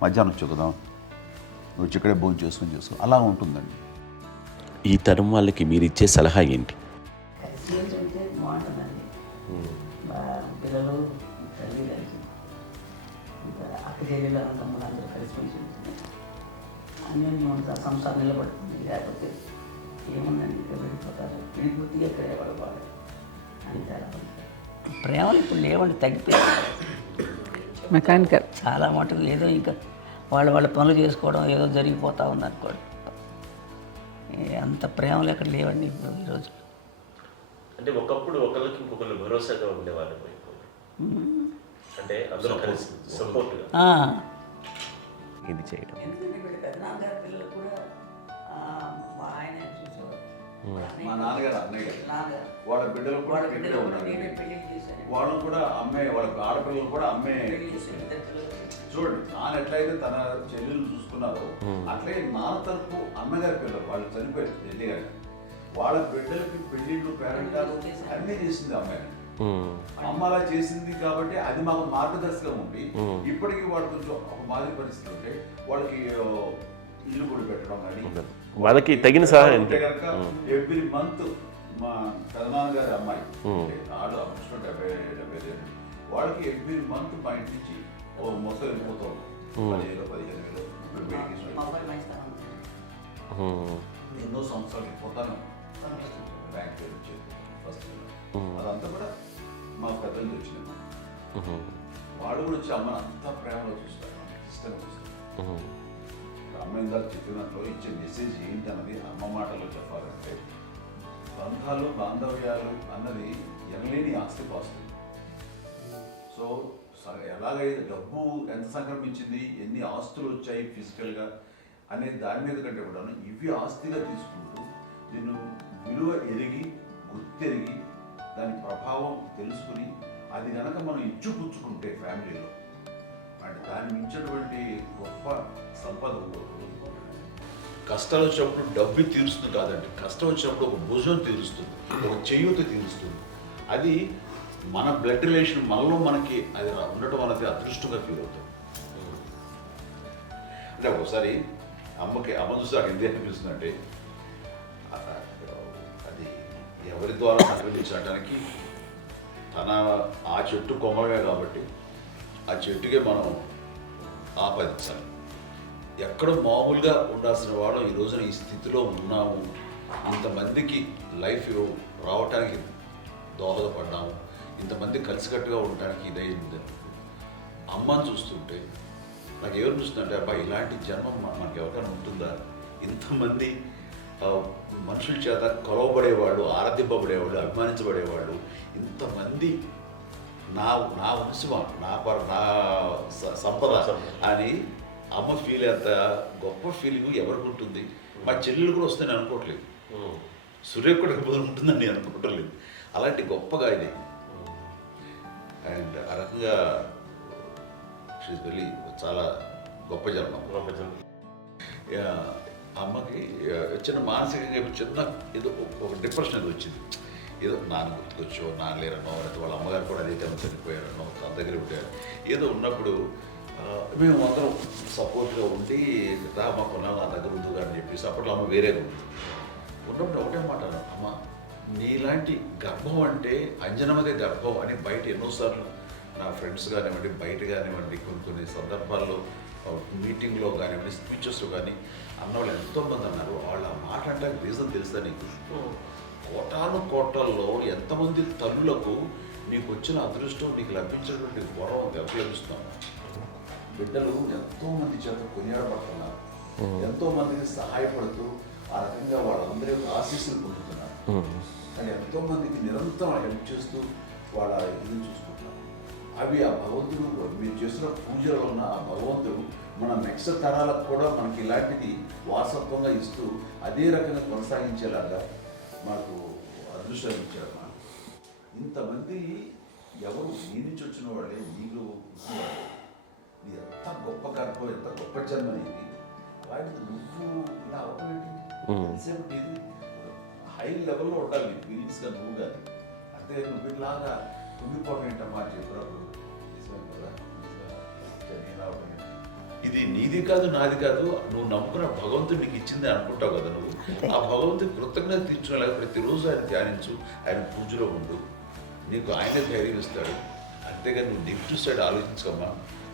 మధ్యాహ్నం వచ్చి కదా వచ్చి ఇక్కడే భోజనం చేసుకో అలా ఉంటుందండి. ఈ తరం వాళ్ళకి మీరు ఇచ్చే సలహా ఏంటి? కలిసి ఉంటే బాగుంటుందండి. పిల్లలు తల్లి కలిసి అక్క చెల్లెలు తమ్ముడు అందరూ కలిసిమెలిసి ఉంటుంది. అన్యోన్యం ఉంటుంది, సంసారం నిలబడుతుంది. లేకపోతే ఏముందండి, ఇక్కడ వెళ్ళిపోతారు, విడిపోతే ఎక్కడే పడబాడు అంతే. ప్రేమలు ఇప్పుడు లేవండి, తగ్గిపోయాయి. మెకానికల్ చాలా మటుకు ఏదో ఇంకా వాళ్ళ పనులు చేసుకోవడం ఏదో జరిగిపోతూ ఉంది అనుకోండి. అంత ప్రేమలు ఎక్కడ లేవండి ఇప్పుడు ఈరోజు. అంటే ఒకప్పుడు ఒకరికి ఇంకొకరు భరోసాగా ఉండేవాళ్ళు, అంటే అందరూ కలిసి సపోర్ట్గా ఇది చేయడం. ఎందుకంటే వీళ్ళ పెద్దనాన్నగారి పిల్లలు కూడా ఆయన చూసేవారు. మా నాన్నగారు అన్నయ్య గారు నాన్నగారు వాళ్ళ బిడ్డలు కూడా వాళ్ళ ఇక్కడే బిడ్డలు కూడా ఉన్నారు. నేనే పెళ్లి చేశాను. వాళ్ళని కూడా అమ్మాయి, వాళ్ళ ఆడపిల్లలు కూడా అమ్మాయి. పెళ్లి చేశాను ఇద్దరు పిల్లలు. చూడండి, నాన్న ఎట్లయితే తన చెల్లెలు చూసుకున్నారో అట్లే నాన్న తరపు అమ్మగారి పిల్లలు వాళ్ళు చనిపోయారు చెల్లి గారి, వాళ్ళ బిడ్డలకి పెళ్లిళ్ళు, పేరెంటాలు అన్నీ చేసింది అమ్మాయి. అమ్మ అలా చేసింది కాబట్టి అది మాకు మార్గదర్శకం ఉంది. ఇప్పటికీ వాళ్ళు కొంచెం ఒక మాదిరి పరిస్థితి ఉంటే వాళ్ళకి ఇల్లు కూడా పెట్టడం కానీ వాళ్ళకి తగిన సహాయం అంటే కనుక ఎవ్రీ మంత్ మా పెదనాన్నగారి అమ్మాయి వాళ్ళు అప్పుడు 70 వాళ్ళకి ఎవ్రీ మంత్ మా ఇంటి నుంచి మొత్తం వెళ్ళిపోతాం 15,000 మా అబ్బాయి మంచితనం ఎన్నో సంవత్సరాలు వెళ్ళిపోతాను. బ్యాంక్ వచ్చేది ఫస్ట్ అదంతా కూడా మా పెద్దలు వచ్చింది. వాళ్ళు కూడా వచ్చి అమ్మని అంతా ప్రేమలో చూస్తారు, ఇష్టంగా చూస్తారు. అమ్మ ఇందాక చెప్పినట్లు ఇచ్చే మెసేజ్ ఏంటి అన్నది అమ్మ మాటలో చెప్పాలంటే, బంధాలు బాంధవ్యాలు అన్నది ఎనలేని ఆస్తిపాస్తులు. సో ఎలాగైతే డబ్బు ఎంత సంక్రమించింది, ఎన్ని ఆస్తులు వచ్చాయి ఫిజికల్గా అనే దాని మీద కంటే కూడా ఇవి ఆస్తిగా తీసుకుంటూ దీన్ని విలువ ఎరిగి గుర్తెరిగి దాని ప్రభావం తెలుసుకుని అది కనుక మనం ఇచ్చిపుచ్చుకుంటే ఫ్యామిలీలో అంటే దాన్ని మించినటువంటి గొప్ప సంపద ఉండదు. కష్టాలు వచ్చినప్పుడు డబ్బు తీరుస్తుంది కాదండి, కష్టం వచ్చినప్పుడు ఒక భుజం తీరుస్తుంది, ఒక చేయూత తీరుస్తుంది. అది మన బ్లడ్ రిలేషన్ మనలో మనకి అది ఉండటం అనేది అదృష్టంగా ఫీల్ అవుతాం. అంటే ఒకసారి అమ్మ చూసి నాకు ఎందుకు అనిపిస్తుంది అంటే, అది ఎవరి ద్వారా సంక్రమించడానికి తన ఆ చెట్టు కొమ్మలమే కాబట్టి ఆ చెట్టుకే మనం ఆపాదించాలి. ఎక్కడో మామూలుగా ఉండాల్సిన వాళ్ళు ఈ రోజున ఈ స్థితిలో ఉన్నాము, ఇంతమందికి లైఫ్ రావటానికి దోహదపడ్డాము, ఇంతమంది కలిసికట్టుగా ఉండటానికి ఇదైంది. అమ్మని చూస్తుంటే నాకు ఎవరు చూస్తుందంటే అబ్బా ఇలాంటి జన్మం మనకి ఎవరికైనా ఉంటుందా, ఇంతమంది మనుషుల చేత కొలవబడేవాళ్ళు, ఆరాధింపబడేవాళ్ళు, అభిమానించబడేవాళ్ళు, ఇంతమంది నా నా వంశమా, నా సంపద అని అమ్మ ఫీల్ అంత గొప్ప ఫీలింగ్ ఎవరికి ఉంటుంది. మా చెల్లెలు కూడా వస్తే నేను అనుకోవట్లేదు, సూర్య కూడా ఉంటుందని నేను అనుకోవట్లేదు. అలాంటి గొప్పగా ఇది. అండ్ ఆ రకంగా షీఈ్ వెరీ చాలా గొప్ప జన్మ. అమ్మకి చిన్న మానసికంగా చిన్న ఏదో ఒక డిప్రెషన్ అది వచ్చింది. ఏదో నాన్న గుర్తుకొచ్చో, నాన్న లేరనో, లేకపోతే వాళ్ళ అమ్మగారు కూడా అదే టైం చనిపోయారనో, తన దగ్గర ఉంటారు ఏదో ఉన్నప్పుడు మేము అందరం సపోర్ట్గా ఉండి మా కొన్నాళ్ళు నా దగ్గర ఉందిగా అని చెప్పేసి అప్పట్లో అమ్మ వేరేగా ఉంది. ఉన్నప్పుడు ఒకటే మాట అన్నాను, అమ్మ నీలాంటి గర్భం అంటే అంజనమదే గర్భం అని బయట ఎన్నోసార్లు నా ఫ్రెండ్స్ కానివ్వండి, బయట కానివ్వండి, కొన్ని సందర్భాల్లో మీటింగ్లో కానివ్వండి, స్పీచెస్లో కానీ అన్నవాళ్ళు ఎంతోమంది అన్నారు. వాళ్ళు ఆ మాట అంటే రీజన్ తెలుసా నీకు? కోటాను కోటల్లో ఎంతమంది తల్లులకు నీకు వచ్చిన అదృష్టం, నీకు లభించినటువంటి గౌరవం ఎవరు లభిస్తున్నావు? బిడ్డలు ఎంతోమంది చేత కొనియాడబడుతున్నారు, ఎంతోమందికి సహాయపడుతూ ఆ రకంగా వాళ్ళందరి యొక్క ఆశీస్సులు పొందుతున్నారు. కానీ ఎంతోమందికి నిరంతరం హెల్ప్ చేస్తూ వాళ్ళ ఇది చూసుకుంటున్నారు. అవి ఆ భగవంతుడు మీరు చేస్తున్న పూజలో ఉన్న ఆ భగవంతుడు మన నెక్స్ట్ తరాలకు కూడా మనకి ఇలాంటిది వారసత్వంగా ఇస్తూ అదే రకంగా కొనసాగించేలాగా మాకు అదృష్టాన్ని ఇచ్చారు. ఇంతమంది ఎవరు నీ నుంచి వచ్చిన వాళ్ళే, నీకు నీ ఎంత గొప్ప గర్భం, ఎంత గొప్ప జన్మ నీది. అలాంటిది నువ్వు ఇలా అవటమేంటి? ఇది హై లెవెల్లో ఉండాలి నీ ఫీలింగ్స్గా నువ్వు కానీ. అంతే నువ్వు ఇలాగా కుంగిపోవడం ఏంటమ్మా చెప్పినప్పుడు ఇది నీది కాదు, నాది కాదు, నువ్వు నమ్ముకున్న భగవంతుడు నీకు ఇచ్చింది అనుకుంటావు కదా. నువ్వు ఆ భగవంతుడి కృతజ్ఞత తీర్చుకోలేక ప్రతిరోజు ఆయన ధ్యానించు, ఆయన పూజలో ఉండు, నీకు ఆయనే ధైర్యం ఇస్తాడు. అంతేగాని నువ్వు నెగిటివ్ సైడ్ ఆలోచించుకోమ్మా.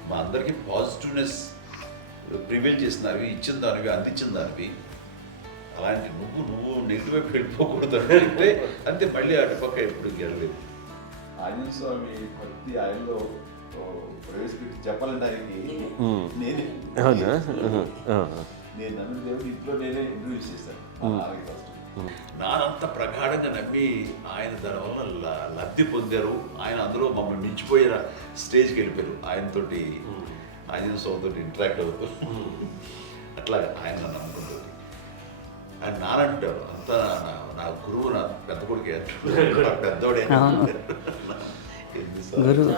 మా అందరికీ పాజిటివ్నెస్ ప్రివైల్ చేసిన దానివి, ఇచ్చిన దానివి, అందించిన దానివి. అలాంటి నువ్వు నెగిటివ్ వైపు వెళ్ళిపోకూడదు అంటే అంతే. మళ్ళీ అటుపక్క ఎప్పుడు గెలలేదు. ఆంజనేయ స్వామి భక్తి ఆయనలో ప్రవేశపెట్టి చెప్పాలడానికి నేనే నేను నన్ను దేవుడు ఇంట్లో నేనే ఇంట్రడ్యూస్ చేశాను. నానంత ప్రగాఢంగా నమ్మి ఆయన దానివల్ల లబ్ధి పొందారు. ఆయన అందులో మమ్మల్ని మించిపోయే స్టేజ్కి వెళ్ళిపోయారు. ఆయనతోటి ఆంజనేయ స్వామితో ఇంటరాక్ట్ అవుతూ అట్లా ఆయన నన్ను నమ్ముకుంటుంది. ఆయన నానంటారు అంతా నా గురువు, నా పెద్ద కొడుకు పెద్దోడే. గురువు